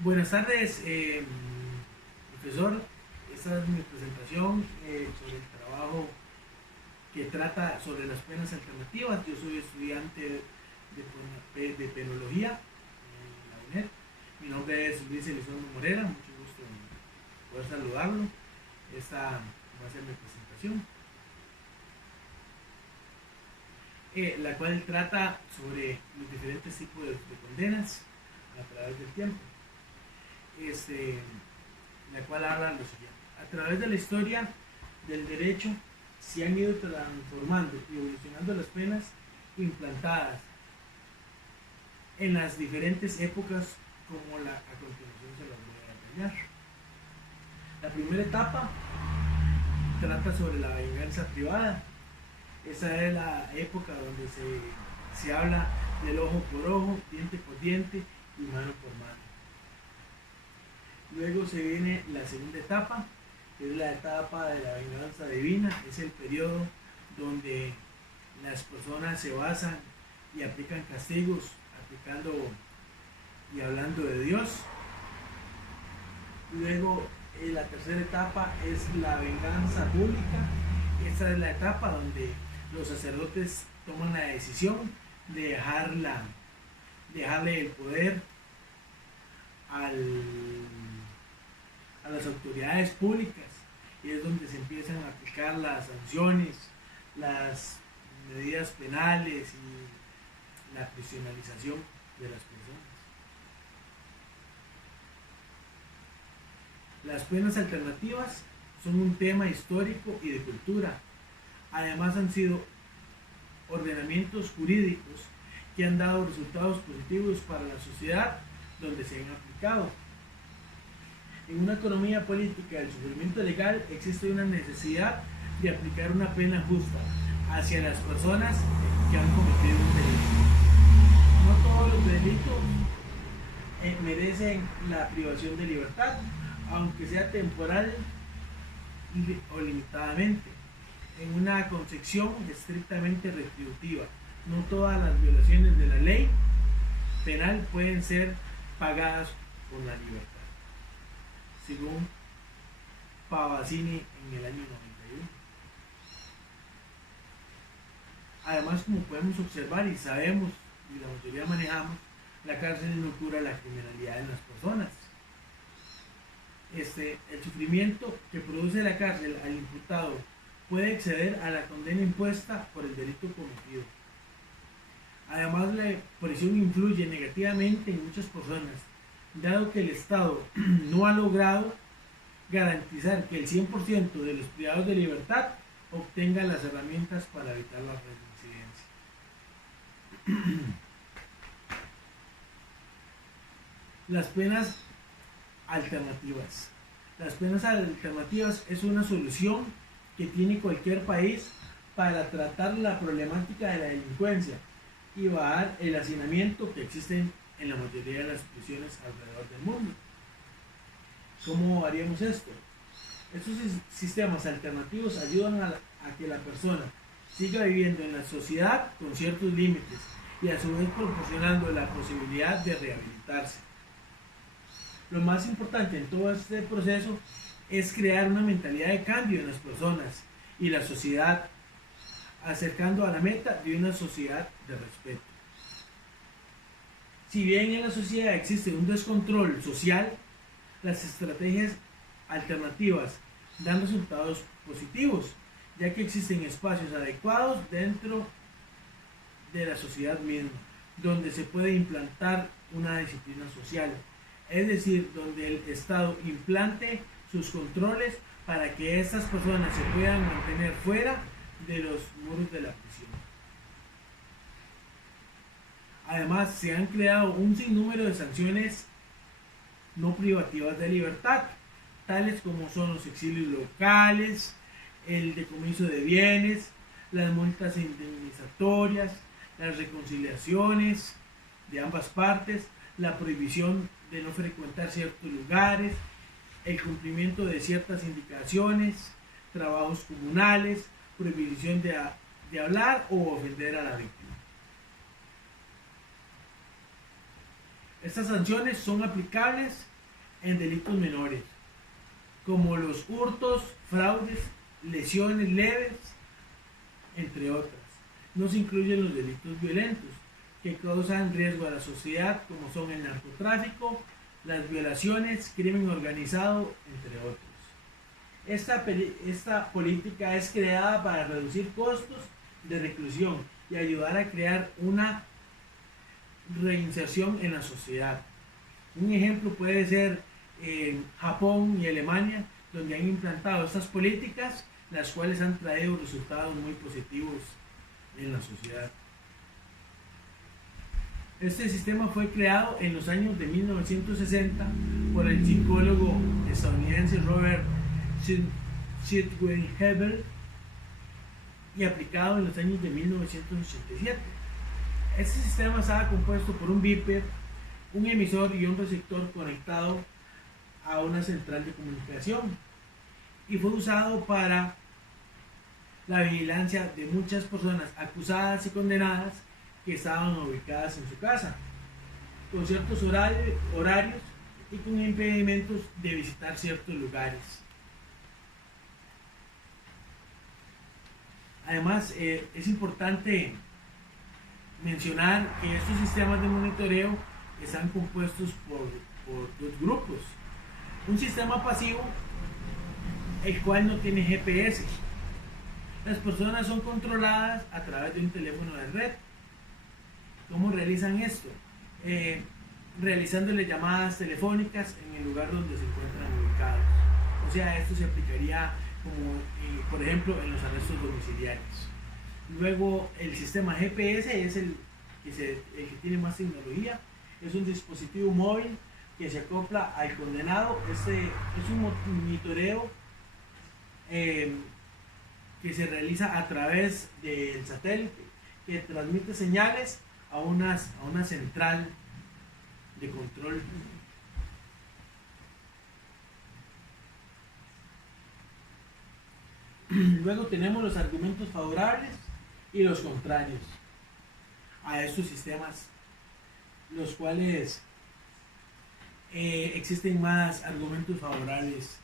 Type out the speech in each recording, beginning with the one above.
Buenas tardes, profesor. Esta es mi presentación sobre el trabajo que trata sobre las penas alternativas. Yo soy estudiante de penología en la UNED. Mi nombre es Luis Elizondo Morera, mucho gusto en poder saludarlo. Esta va a ser mi presentación, la cual trata sobre los diferentes tipos de condenas a través del tiempo. La cual habla lo siguiente: a través de la historia del derecho se han ido transformando y evolucionando las penas implantadas en las diferentes épocas, como a continuación se las voy a detallar. La primera etapa trata sobre la venganza privada. Esa es la época donde se habla del ojo por ojo, diente por diente y mano por mano. Luego se viene la segunda etapa, que es la etapa de la venganza divina. Es el periodo donde las personas se basan y aplican castigos, aplicando y hablando de Dios. Luego la tercera etapa es la venganza pública. Esta es la etapa donde los sacerdotes toman la decisión de dejarle el poder a las autoridades públicas, y es donde se empiezan a aplicar las sanciones, las medidas penales y la prisionalización de las personas. Las penas alternativas son un tema histórico y de cultura. Además, han sido ordenamientos jurídicos que han dado resultados positivos para la sociedad donde se han aplicado. En una economía política del sufrimiento legal existe una necesidad de aplicar una pena justa hacia las personas que han cometido un delito. No todos los delitos merecen la privación de libertad, aunque sea temporal o limitadamente, en una concepción estrictamente retributiva. No todas las violaciones de la ley penal pueden ser pagadas con la libertad, según Pavazzini en el año 91. Además, como podemos observar y sabemos, y la mayoría manejamos, la cárcel no cura la criminalidad en las personas. El sufrimiento que produce la cárcel al imputado puede exceder a la condena impuesta por el delito cometido. Además, la prisión influye negativamente en muchas personas, dado que el Estado no ha logrado garantizar que el 100% de los privados de libertad obtenga las herramientas para evitar la reincidencia. Las penas alternativas. Las penas alternativas es una solución que tiene cualquier país para tratar la problemática de la delincuencia y bajar el hacinamiento que existen en la mayoría de las prisiones alrededor del mundo. ¿Cómo haríamos esto? Estos sistemas alternativos ayudan a que la persona siga viviendo en la sociedad con ciertos límites y a su vez proporcionando la posibilidad de rehabilitarse. Lo más importante en todo este proceso es crear una mentalidad de cambio en las personas y la sociedad, acercando a la meta de una sociedad de respeto. Si bien en la sociedad existe un descontrol social, las estrategias alternativas dan resultados positivos, ya que existen espacios adecuados dentro de la sociedad misma, donde se puede implantar una disciplina social, es decir, donde el Estado implante sus controles para que estas personas se puedan mantener fuera de los muros de la prisión. Además, se han creado un sinnúmero de sanciones no privativas de libertad, tales como son los exilios locales, el decomiso de bienes, las multas indemnizatorias, las reconciliaciones de ambas partes, la prohibición de no frecuentar ciertos lugares, el cumplimiento de ciertas indicaciones, trabajos comunales, prohibición de hablar o ofender a la víctima. Estas sanciones son aplicables en delitos menores, como los hurtos, fraudes, lesiones leves, entre otras. No se incluyen los delitos violentos que causan riesgo a la sociedad, como son el narcotráfico, las violaciones, crimen organizado, entre otros. Esta política es creada para reducir costos de reclusión y ayudar a crear una reinserción en la sociedad. Un ejemplo puede ser Japón y Alemania, donde han implantado estas políticas, las cuales han traído resultados muy positivos en la sociedad. Este sistema fue creado en los años de 1960 por el psicólogo estadounidense Robert Schwinghebel y aplicado en los años de 1987. Este sistema estaba compuesto por un bíped, un emisor y un receptor conectado a una central de comunicación, y fue usado para la vigilancia de muchas personas acusadas y condenadas que estaban ubicadas en su casa, con ciertos horarios y con impedimentos de visitar ciertos lugares. Además, es importante mencionar que estos sistemas de monitoreo están compuestos por dos grupos. Un sistema pasivo, el cual no tiene GPS. Las personas son controladas a través de un teléfono de red. ¿Cómo realizan esto? Realizándole llamadas telefónicas en el lugar donde se encuentran ubicados. O sea, esto se aplicaría como, por ejemplo, en los arrestos domiciliarios. Luego, el sistema GPS es el que tiene más tecnología. Es un dispositivo móvil que se acopla al condenado. Este es un monitoreo que se realiza a través del satélite, que transmite señales a una central de control. Luego tenemos los argumentos favorables y los contrarios a estos sistemas, los cuales existen más argumentos favorables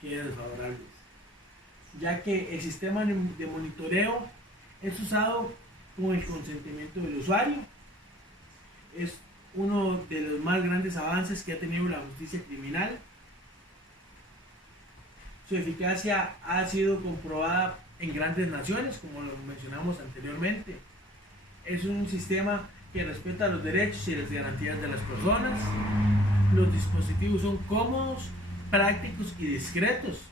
que desfavorables, ya que el sistema de monitoreo es usado con el consentimiento del usuario. Es uno de los más grandes avances que ha tenido la justicia criminal. Su eficacia ha sido comprobada en grandes naciones, como lo mencionamos anteriormente. Es un sistema que respeta los derechos y las garantías de las personas. Los dispositivos son cómodos, prácticos y discretos.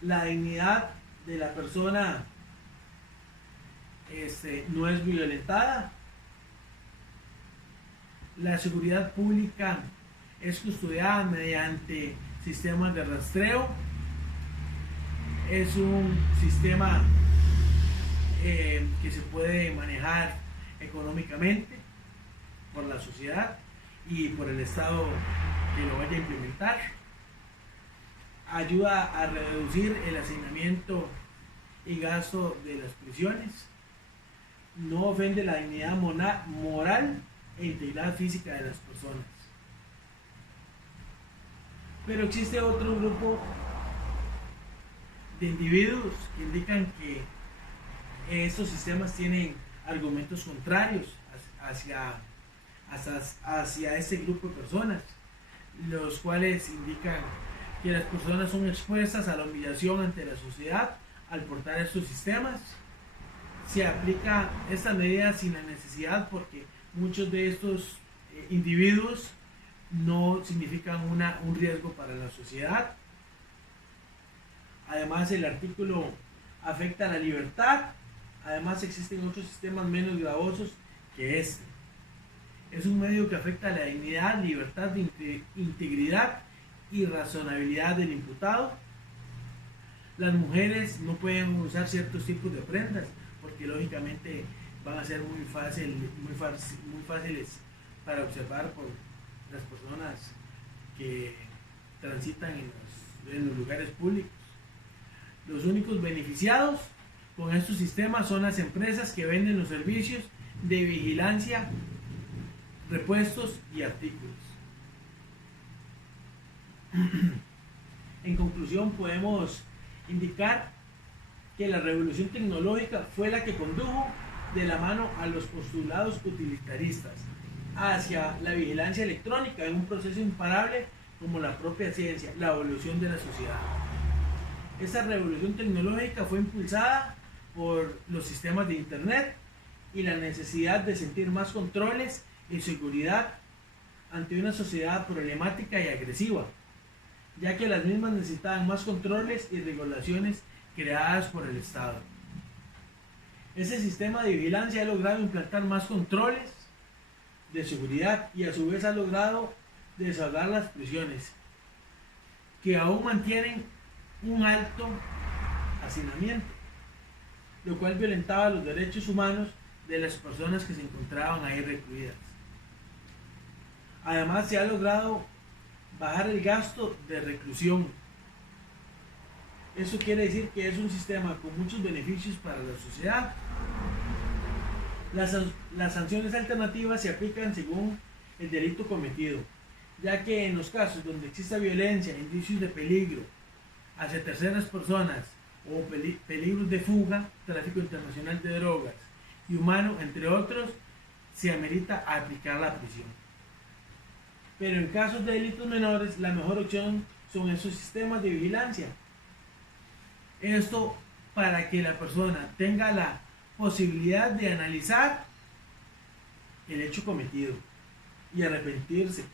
La dignidad de la persona no es violentada. La seguridad pública es custodiada mediante sistemas de rastreo. Es un sistema que se puede manejar económicamente por la sociedad y por el Estado que lo vaya a implementar. Ayuda a reducir el hacinamiento y gasto de las prisiones. No ofende la dignidad moral e integridad física de las personas. Pero existe otro grupo de individuos que indican que estos sistemas tienen argumentos contrarios hacia este grupo de personas, los cuales indican que las personas son expuestas a la humillación ante la sociedad al portar estos sistemas. Se aplica esta medida sin la necesidad, porque muchos de estos individuos no significan un riesgo para la sociedad. Además, el artículo afecta a la libertad. Además, existen otros sistemas menos gravosos que este. Es un medio que afecta a la dignidad, libertad, integridad y razonabilidad del imputado. Las mujeres no pueden usar ciertos tipos de prendas porque lógicamente van a ser muy fáciles para observar por las personas que transitan en los lugares públicos. Los únicos beneficiados con estos sistemas son las empresas que venden los servicios de vigilancia repuestos y artículos. En conclusión, podemos indicar que la revolución tecnológica fue la que condujo de la mano a los postulados utilitaristas hacia la vigilancia electrónica en un proceso imparable como la propia ciencia, la evolución de la sociedad. Esta revolución tecnológica fue impulsada por los sistemas de Internet y la necesidad de sentir más controles y seguridad ante una sociedad problemática y agresiva, ya que las mismas necesitaban más controles y regulaciones creadas por el Estado. Ese sistema de vigilancia ha logrado implantar más controles de seguridad y a su vez ha logrado desahogar las prisiones, que aún mantienen un alto hacinamiento, lo cual violentaba los derechos humanos de las personas que se encontraban ahí recluidas. Además, se ha logrado bajar el gasto de reclusión. Eso quiere decir que es un sistema con muchos beneficios para la sociedad. Las sanciones alternativas se aplican según el delito cometido, ya que en los casos donde exista violencia, indicios de peligro hacia terceras personas o peligros de fuga, tráfico internacional de drogas y humano, entre otros, se amerita aplicar la prisión. Pero en casos de delitos menores, la mejor opción son esos sistemas de vigilancia. Esto para que la persona tenga la posibilidad de analizar el hecho cometido y arrepentirse,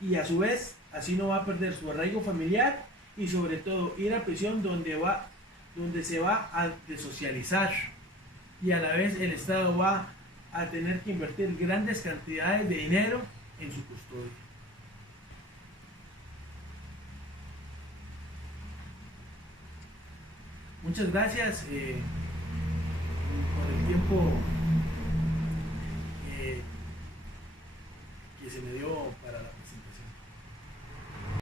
y a su vez así no va a perder su arraigo familiar y sobre todo ir a prisión donde se va a desocializar y a la vez el Estado va a tener que invertir grandes cantidades de dinero en su custodia. Muchas gracias por el tiempo que se me dio para la